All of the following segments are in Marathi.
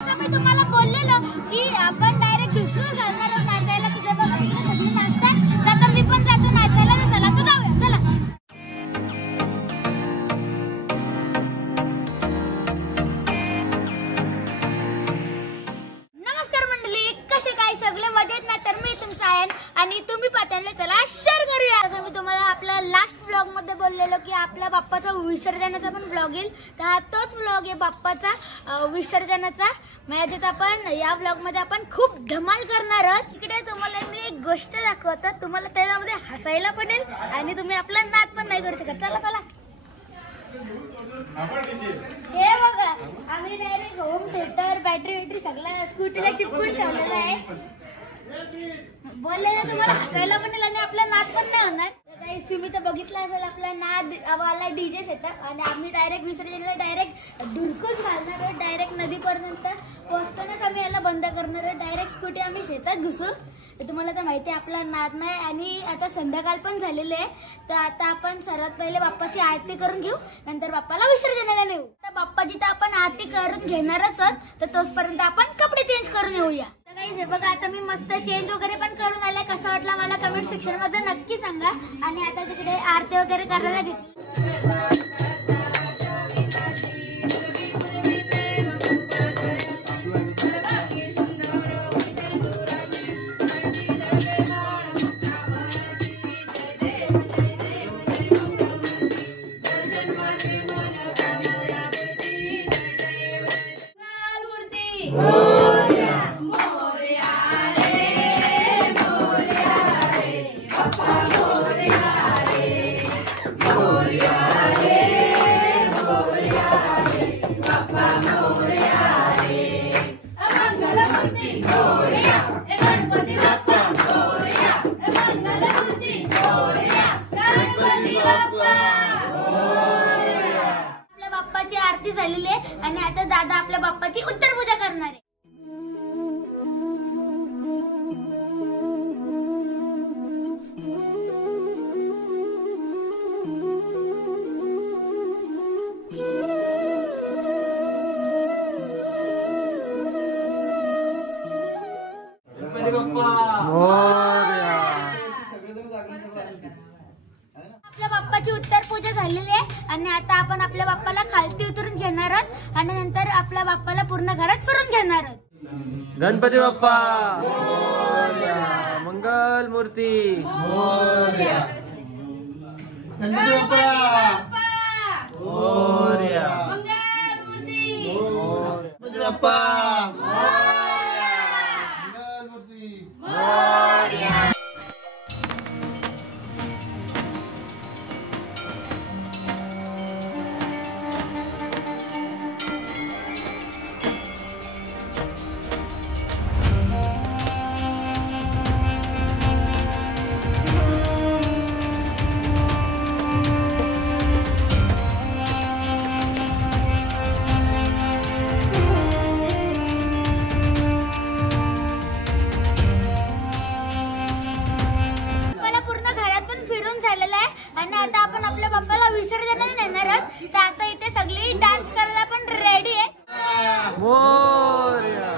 मी तुम्हाला बोललेलो की आपण डायरेक्ट दुसरं घालणार आहोत नाचायला. तुझ्या बघा सगळी नाचतात तर आता मी पण जातो नाचायला. चला तू जाऊया चला. नमस्कार मंडळी, कसे काय सगळे मजेत ना? तर मी तुमचा आहे आणि तुम्ही पाहताय चला शेअर करूया. असं मी तुम्हाला आपल्या लास्ट व्लॉग मध्ये बोललेलो की आपल्या बाप्पाचा विसर्जनाचा पण व्लॉग येईल. तर हा तोच व्लॉग आहे बाप्पाचा विसर्जनाचा. म्हणजे आपण या व्लॉग मध्ये आपण खूप धमाल करणार आहोत. तिकडे तुम्हाला मी एक गोष्ट दाखवतो, तुम्हाला त्याच्यामध्ये हसायला पण येईल आणि तुम्ही आपला नाच पण नाही करू शकत. चला चला. हे बघा, आम्ही डायरेक्ट होम थिएटर बॅटरी सगळ्या स्कूटीला चिपकून ठेवलेला आहे. बोललेलं तुम्हाला हसायला पण येईल आणि आपला नाच पण नाही होणार. तुम्ही तर बघितलं असेल आपला नाद वाला डीजे सेटअप आणि आम्ही डायरेक्ट विसर्जनला डायरेक्ट धुरकूस घालणार आहोत. डायरेक्ट नदीपर्यंत पोहोचतानाच आम्ही याला बंद करणार आहोत. डायरेक्ट स्कूटी आम्ही शेतात घुसू. तुम्हाला तर माहिती आहे आपला नाद नाही. आणि आता संध्याकाळ पण झालेली आहे. तर आता आपण सर्वात पहिले बाप्पाची आरती करून घेऊ, नंतर बाप्पाला विसर्जनाला नेऊ. तर बाप्पाची तर आपण आरती करून घेणारच आहोत. तर तोपर्यंत आपण कपडे चेंज करून येऊया. हे बघा, आता मी मस्त चेंज वगैरे पण करून आले. कसं वाटलं मला कमेंट सेक्शन मध्ये नक्की सांगा. आणि आता तिकडे आरती वगैरे करायला घेतली. आपल्या बाप्पाची आरती झालेली आहे आणि आता दादा आपल्या बाप्पाची उत्तर पूजा करणार आहे. आपल्या बाप्पाची उत्तर पूजा झालेली आहे आणि आता आपण आपल्या बाप्पाला खालती उतरून घेणार आहोत आणि नंतर आपल्या बाप्पाला पूर्ण घरात फिरून घेणार आहोत. गणपती बाप्पा मोरया, मंगल मूर्ती मोरया, गणपती बाप्पा मोरया, मंगल मूर्ती गणपती बाप्पा मंगल मूर्ती मोरया. आणि आता आपण आपल्या बाप्पाला विसर्जनाला नेणार आहोत. तर आता इथे सगळी डान्स करायला पण रेडी आहे. मोरया.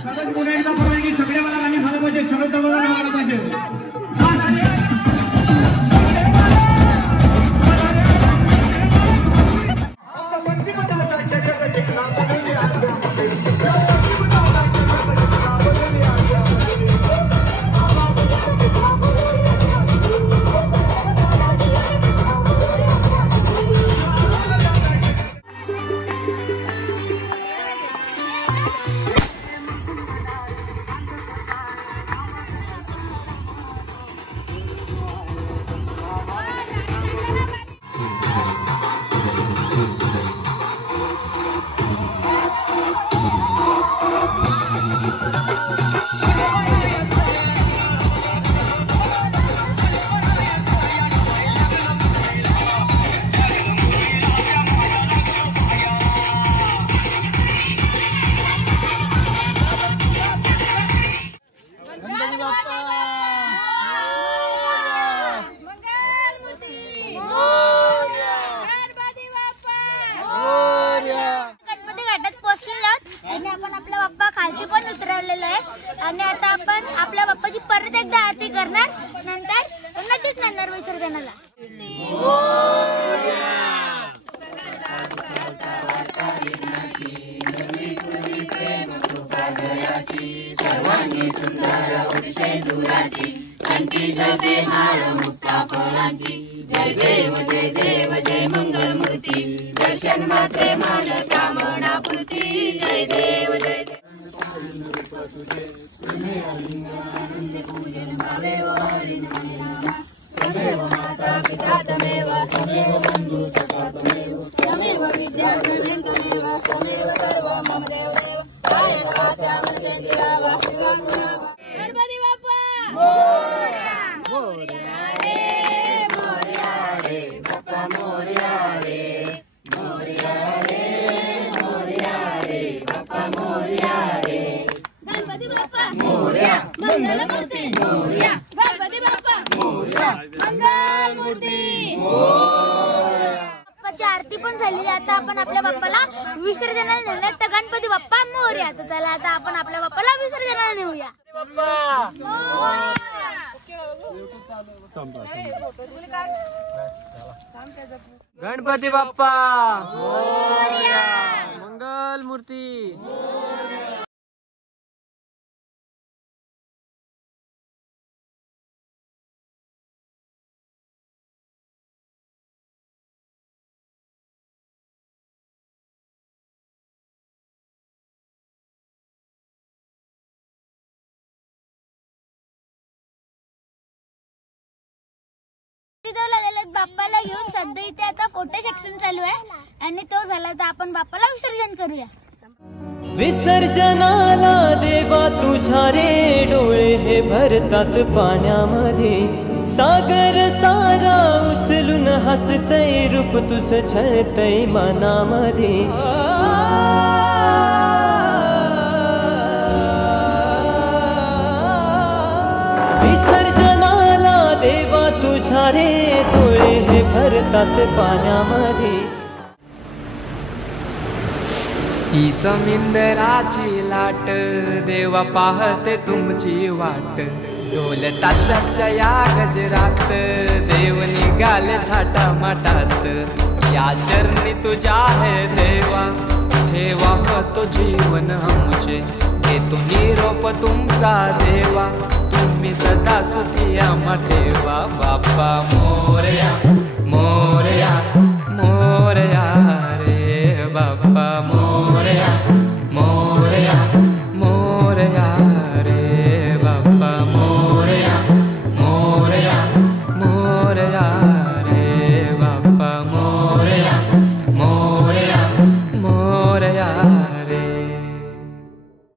सगळं पुन्हा एकदा परवानगी सगळ्या मला गाणी झालं पाहिजे सगळं दबाव आलं पाहिजे आणि आता आपण आपल्या बाप्पाची परत एकदा आरती करणार नंतर नदीत नेणार विसर्जनाला सर्वांगी सुंदर अतिशय दुराची कंठी जळते माळ मुक्ता फळांची जय देव जय मंगल मूर्ती दर्शन मात्रे माझ कामना पूर्ती जय देव जय देव तमेव माता पिता तमेव बंधु सखा तमेव विद्या तमेव सर्व मम देव देव कायेन वाचा मनसेंद्रिया वा गणपती बाप्पा मोरया रे बाप्पा मोरया रे बाप्पा मोरया रे गणपती बाप्पा मोरया मंगल मूर्ती मोरया गणपती बाप्पा मोरया मंगल मूर्ती बाप्पाची आरती पण झाली आता आपण आपल्या बाप्पाला विसर्जनाला नेऊया तर गणपती बाप्पा मोरया तर चला आता आपण आपल्या बाप्पाला विसर्जनाला नेऊया गणपती बाप्पा मंगल मूर्ती बाप्पाला घेऊन सध्या इथे आता फोटो सेक्शन चालू आहे आणि तो झाला तर आपण बाप्पाला विसर्जन करूया विसर्जनाला देवा तुझ्या रे डोळे हे भरतात पाण्यामध्ये सागर सारा उचलून हसतय रूप तुझं छळतय मनामध्ये विसर्जनाला देवा तुझ्या रे डोळे हे भरतात पाण्यामध्ये ही समिंदराची लाट देवा पाहते तुमची वाट ढोल ताशाच्या या गजरात देव निघाले थाटा माटात या चरणी तुझ्या है देवा ठेवा तो जीवन आमचे घेतो निरोप तुमचा देवा तुम्ही सदा सुखी आम्हा ठेवा बाप्पा मोरया मोरया मोरया रे बाप्पा मोरया मोरया मोरया रे बाप्पा मोरया मोरया मोरया रे बाप्पा मोरया मोरया मोरया रे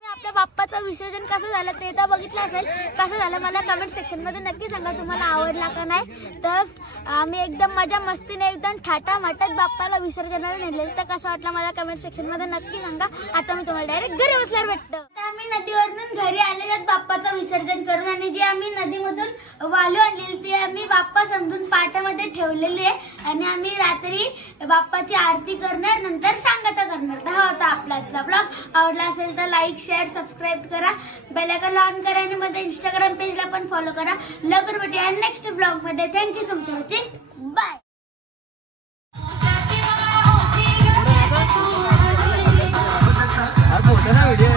आपल्या बाप्पाचं विसर्जन कसं झालं ते तर बघितलं असेल कसं झालं मला कमेंट सेक्शन मध्ये नक्की सांगा तुम्हाला आवडला का नाही तर आम्ही एकदम मजा मस्तीने एकदम थाटा माटात बाप्पाला विसर्जनाला नेले तर कसं वाटलं मला कमेंट सेक्शन मध्ये नक्की सांगा आता मी तुम्हाला डायरेक्ट घरी बसल्यावर भेटतो तर आम्ही आम्ही नदीवरून घरी आलेल्यात बाप्पाचं विसर्जन करून आणि जी आम्ही नदीमधून वालू आणलेली ती आम्ही बाप्पा समजून पाटामध्ये ठेवलेली आहे आणि आम्ही रात्री बाप्पाची आरती करणार, नंतर सांगता करणार. तर हा होता आपला आजचा ब्लॉग. आवडला असेल तर लाईक, शेअर, सबस्क्राईब करा, बेल आयकॉन ऑन करा आणि माझ्या इंस्टाग्राम पेजला पण फॉलो करा. लवकर भेटूया नेक्स्ट ब्लॉग मध्ये. Thank you so much for watching. Bye. Photo ना व्हिडिओ